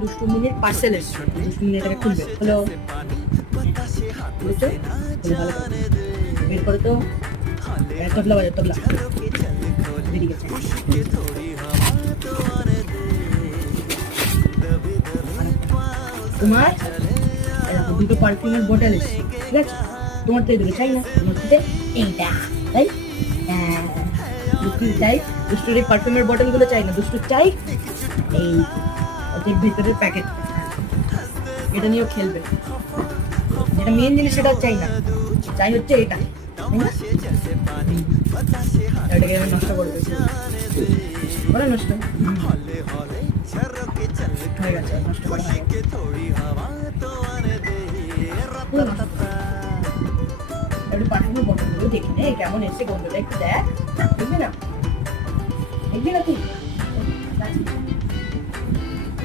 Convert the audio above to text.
দুষ্টু মিনির পার্সেল এসছে, দুষ্টু মিনি এটাকে খুলবে। হ্যালো, বুঝছো? ভালো করে বের করে তো, তবলা বাজে, তবলা বেরিয়ে গেছে। তোমার দুটো পারফিউমের বোতল এসছে, ঠিক আছে? তোমার তো এই দুটো চাই না, তোমার থেকে এইটা, তাই? দুষ্টুর চাই, দুষ্টুর এই পারফিউমের বোতলগুলো চাই না, দুষ্টুর চাই এই ওদের ভিতরের প্যাকেট। এটা নিয়েও খেলবে, যেটা মেন জিনিস সেটা চাই না, চাই হচ্ছে এটা, তাই না? এটাকে আমি নষ্ট করবে, করে নষ্ট হয়ে গেছে, নষ্ট করা হয়। একটু পাঠানোর বটনগুলো দেখে নে কেমন এসে, গন্ধটা একটু দেখ, দেখবি না? দেখবি না তুই?